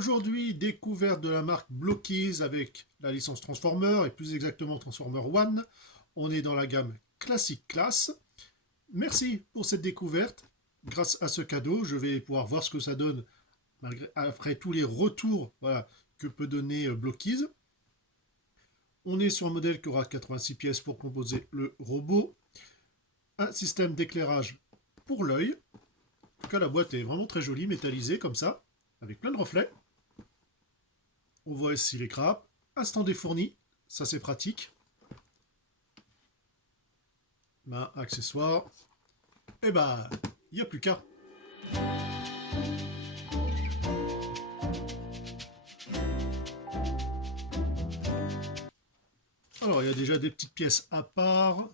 Aujourd'hui, découverte de la marque Blockies avec la licence Transformer et plus exactement Transformer One. On est dans la gamme Classic Class. Merci pour cette découverte. Grâce à ce cadeau, je vais pouvoir voir ce que ça donne après tous les retours que peut donner Blockies. On est sur un modèle qui aura 86 pièces pour composer le robot. Un système d'éclairage pour l'œil. En tout cas, la boîte est vraiment très jolie, métallisée comme ça, avec plein de reflets. On voit ici les crapes. Un stand est fourni, ça c'est pratique. Accessoires. Et il n'y a plus qu'à. Alors, il y a déjà des petites pièces à part.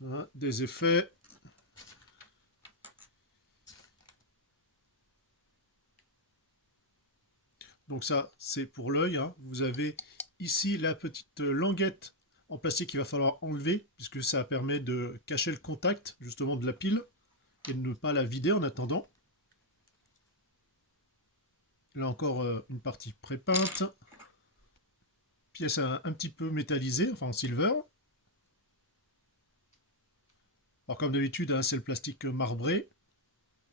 Voilà, des effets. Donc ça, c'est pour l'œil. Vous avez ici la petite languette en plastique qu'il va falloir enlever, puisque ça permet de cacher le contact, justement, de la pile, et de ne pas la vider en attendant. Là encore, une partie pré-peinte. Pièce un petit peu métallisée, enfin en silver. Alors comme d'habitude, c'est le plastique marbré,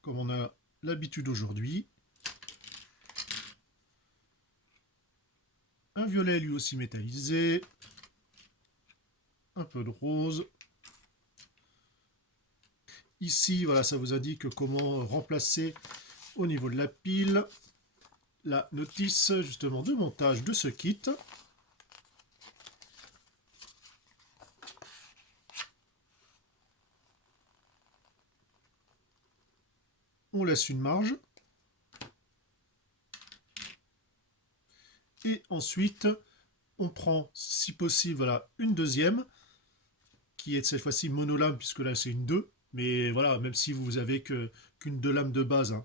comme on a l'habitude aujourd'hui. Un violet lui aussi métallisé. Un peu de rose. Ici, voilà, ça vous indique comment remplacer au niveau de la pile la notice justement de montage de ce kit. On laisse une marge. Et ensuite, on prend, si possible, voilà, une deuxième, qui est cette fois-ci monolame, puisque là c'est une 2. Mais voilà, même si vous avez qu'une 2 lames de base,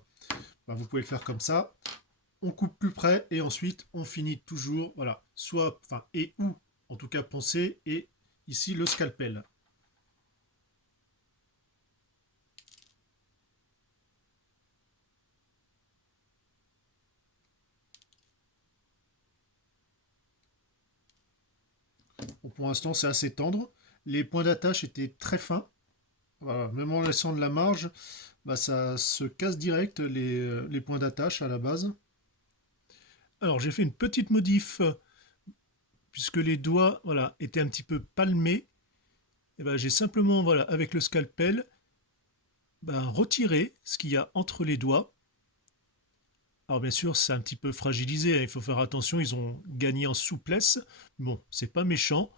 vous pouvez le faire comme ça. On coupe plus près et ensuite on finit toujours, voilà, soit, ou en tout cas poncer, et ici le scalpel. Bon, pour l'instant c'est assez tendre. Les points d'attache étaient très fins. Voilà, même en laissant de la marge, ça se casse direct les points d'attache à la base. Alors j'ai fait une petite modif puisque les doigts étaient un petit peu palmés. Et j'ai simplement avec le scalpel retiré ce qu'il y a entre les doigts. Alors bien sûr c'est un petit peu fragilisé, il faut faire attention, ils ont gagné en souplesse. Bon, c'est pas méchant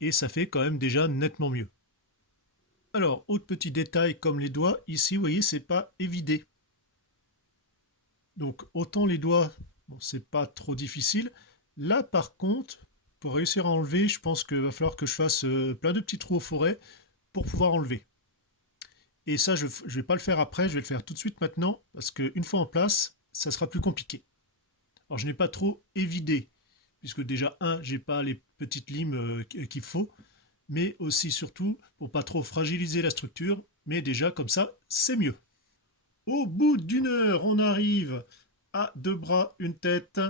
et ça fait quand même déjà nettement mieux. Alors, autre petit détail comme les doigts, ici vous voyez c'est pas évidé. Donc autant les doigts, bon, c'est pas trop difficile. Là par contre, pour réussir à enlever, je pense qu'il va falloir que je fasse plein de petits trous au forêt pour pouvoir enlever. Et ça, je ne vais pas le faire après, je vais le faire tout de suite maintenant, parce qu'une fois en place, ça sera plus compliqué. Alors je n'ai pas trop évidé, puisque déjà, j'ai pas les petites limes qu'il faut, mais aussi surtout pour pas trop fragiliser la structure, mais déjà comme ça, c'est mieux. Au bout d'une heure, on arrive à 2 bras, une tête.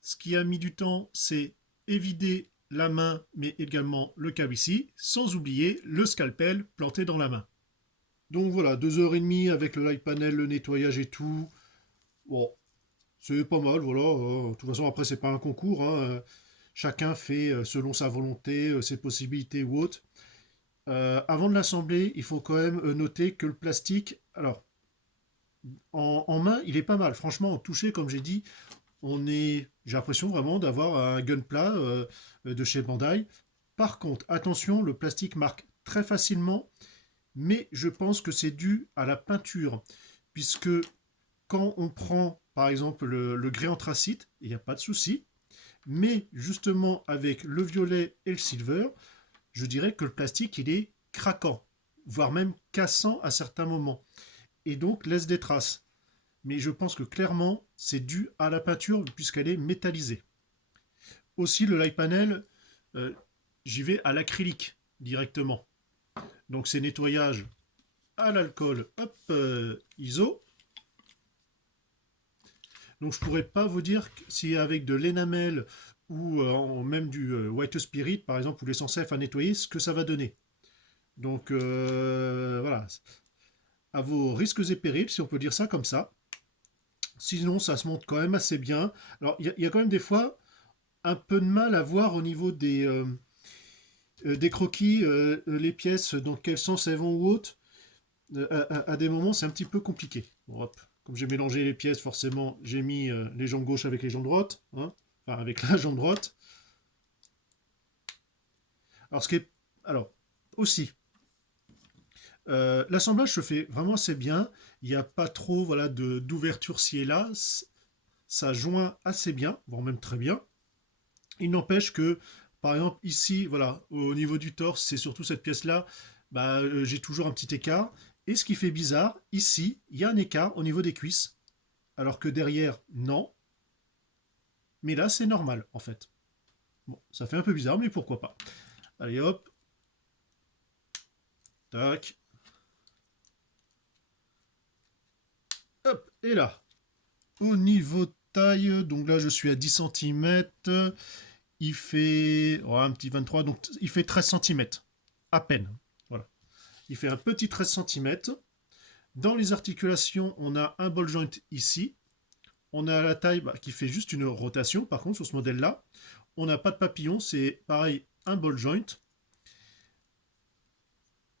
Ce qui a mis du temps, c'est évider la main, mais également le câble ici, sans oublier le scalpel planté dans la main. Donc voilà, 2h30 avec le light panel, le nettoyage et tout. Bon, c'est pas mal, voilà. De toute façon, après, c'est pas un concours. Chacun fait selon sa volonté, ses possibilités ou autres. Avant de l'assembler, il faut quand même noter que le plastique, alors, en main, il est pas mal. Franchement, en toucher, comme j'ai dit, j'ai l'impression vraiment d'avoir un Gunpla de chez Bandai. Par contre, attention, le plastique marque très facilement, mais je pense que c'est dû à la peinture, puisque quand on prend par exemple le grès anthracite, il n'y a pas de souci, mais justement avec le violet et le silver, je dirais que le plastique il est craquant, voire même cassant à certains moments, et donc laisse des traces. Mais je pense que clairement c'est dû à la peinture puisqu'elle est métallisée. Aussi le light panel, j'y vais à l'acrylique directement. Donc c'est nettoyage à l'alcool, hop, ISO. Donc je pourrais pas vous dire si avec de l'énamel ou même du White Spirit, par exemple, ou l'essence F à nettoyer, ce que ça va donner. Donc voilà, à vos risques et périls, si on peut dire ça comme ça. Sinon, ça se monte quand même assez bien. Alors, il y a quand même des fois un peu de mal à voir au niveau des croquis, les pièces, dans quel sens elles vont ou autres. À des moments, c'est un petit peu compliqué. Bon, hop. Comme j'ai mélangé les pièces, forcément, j'ai mis les jambes gauches avec les jambes droites. Hein, enfin, avec la jambe droite. Alors, alors aussi, l'assemblage se fait vraiment assez bien. Il n'y a pas trop voilà, d'ouverture ci et là. Ça joint assez bien, voire même très bien. Il n'empêche que, par exemple, ici, voilà, au niveau du torse, c'est surtout cette pièce-là, bah, j'ai toujours un petit écart. Et ce qui fait bizarre, ici, il y a un écart au niveau des cuisses, alors que derrière, non. Mais là, c'est normal, en fait. Bon, ça fait un peu bizarre, mais pourquoi pas. Allez, hop. Tac. Hop, et là. Au niveau taille, donc là, je suis à 10 cm. Il fait un petit 23, donc il fait 13 cm. À peine. Voilà. Il fait un petit 13 cm. Dans les articulations, on a un ball joint ici. On a la taille qui fait juste une rotation, par contre, sur ce modèle-là. On n'a pas de papillon, c'est pareil, un ball joint.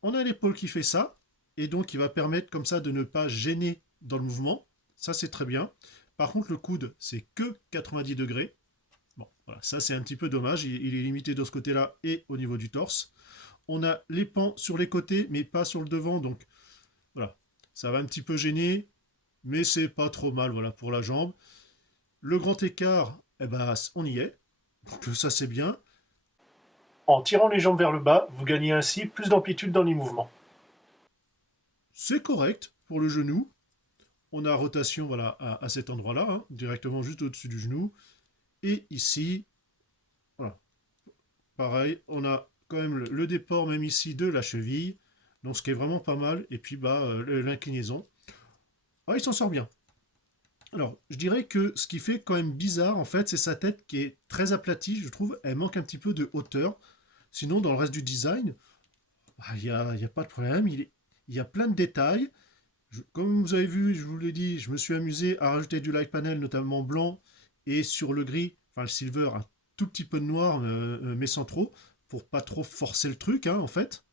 On a l'épaule qui fait ça, et donc il va permettre comme ça de ne pas gêner dans le mouvement. Ça, c'est très bien. Par contre, le coude, c'est que 90 degrés. Bon, voilà, ça c'est un petit peu dommage. Il est limité de ce côté-là et au niveau du torse. On a les pans sur les côtés, mais pas sur le devant, donc voilà. Ça va un petit peu gêner, mais c'est pas trop mal voilà, pour la jambe. Le grand écart, eh ben, on y est. Donc ça c'est bien. En tirant les jambes vers le bas, vous gagnez ainsi plus d'amplitude dans les mouvements. C'est correct pour le genou. On a rotation voilà, à cet endroit-là, hein, directement juste au-dessus du genou. Et ici, voilà. Pareil, on a quand même le déport, même ici, de la cheville. Donc ce qui est vraiment pas mal. Et puis bah, l'inclinaison. Ah, il s'en sort bien. Alors, je dirais que ce qui fait quand même bizarre, en fait, c'est sa tête qui est très aplatie, je trouve. Elle manque un petit peu de hauteur. Sinon, dans le reste du design, il y a pas de problème. Il y a plein de détails. Comme vous avez vu, je vous l'ai dit, je me suis amusé à rajouter du light panel, notamment blanc, et sur le gris, enfin le silver, un tout petit peu de noir, mais sans trop, pour pas trop forcer le truc, hein, en fait.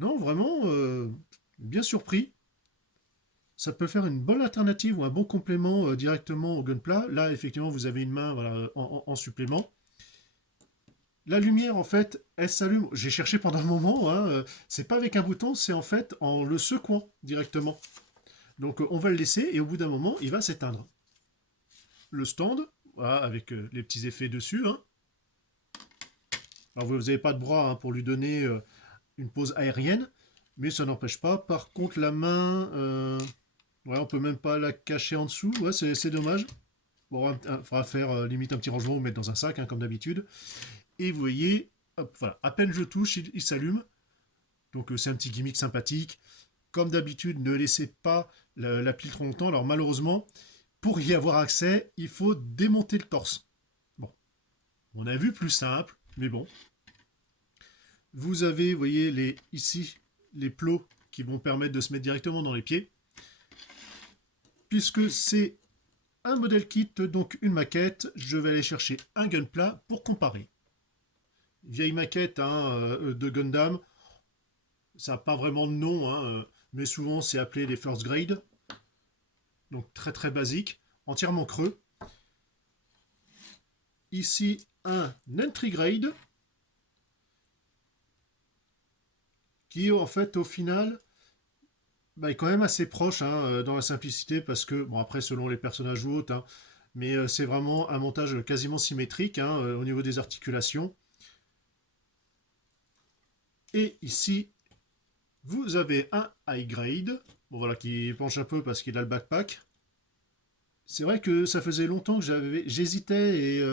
Non, vraiment, bien surpris. Ça peut faire une bonne alternative ou un bon complément directement au gunpla. Là, effectivement, vous avez une main voilà, en supplément. La lumière, en fait, elle s'allume. J'ai cherché pendant un moment. Hein, c'est pas avec un bouton, c'est en fait en le secouant directement. Donc, on va le laisser et au bout d'un moment, il va s'éteindre. Le stand, voilà, avec les petits effets dessus. Hein. Alors, vous n'avez pas de bras hein, pour lui donner une pose aérienne, mais ça n'empêche pas. Par contre, la main, ouais, on peut même pas la cacher en dessous. Ouais, c'est dommage. Bon, il faudra faire limite un petit rangement ou mettre dans un sac, hein, comme d'habitude. Et vous voyez, hop, voilà, à peine je touche, il s'allume. Donc c'est un petit gimmick sympathique. Comme d'habitude, ne laissez pas la pile trop longtemps. Alors malheureusement, pour y avoir accès, il faut démonter le torse. Bon, on a vu plus simple, mais bon. Vous avez, vous voyez, ici, les plots qui vont permettre de se mettre directement dans les pieds. Puisque c'est un modèle kit, donc une maquette, je vais aller chercher un gunpla pour comparer. Vieille maquette hein, de Gundam, ça n'a pas vraiment de nom, hein, mais souvent c'est appelé les first grade, donc très très basique, entièrement creux. Ici un entry grade, qui en fait au final bah, est quand même assez proche hein, dans la simplicité, parce que, bon après selon les personnages ou autres, hein, mais c'est vraiment un montage quasiment symétrique hein, au niveau des articulations. Et ici, vous avez un high grade, bon voilà, qui penche un peu parce qu'il a le backpack. C'est vrai que ça faisait longtemps que j'hésitais et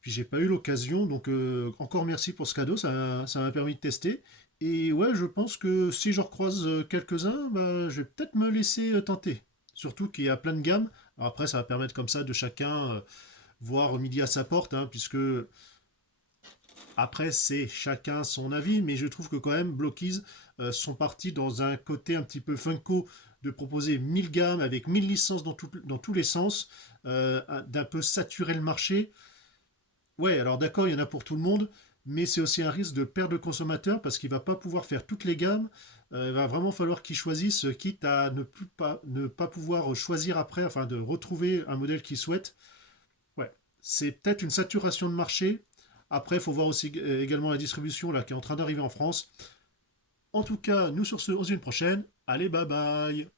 puis j'ai pas eu l'occasion, donc encore merci pour ce cadeau, ça m'a permis de tester. Et ouais, je pense que si je recroise quelques-uns, bah, je vais peut-être me laisser tenter. Surtout qu'il y a plein de gammes. Alors après, ça va permettre comme ça de chacun voir midi à sa porte, hein, puisque après, c'est chacun son avis, mais je trouve que quand même, Blockies sont partis dans un côté un petit peu funko de proposer 1000 gammes avec 1000 licences dans tous les sens, d'un peu saturer le marché. Ouais, alors d'accord, il y en a pour tout le monde, mais c'est aussi un risque de perte de consommateur parce qu'il va pas pouvoir faire toutes les gammes. Il va vraiment falloir qu'il choisisse, quitte à ne pas pouvoir choisir après, enfin de retrouver un modèle qu'il souhaite. Ouais, c'est peut-être une saturation de marché. Après, il faut voir aussi également la distribution là, qui est en train d'arriver en France. En tout cas, nous sur ce, on se dit une prochaine. Allez, bye bye.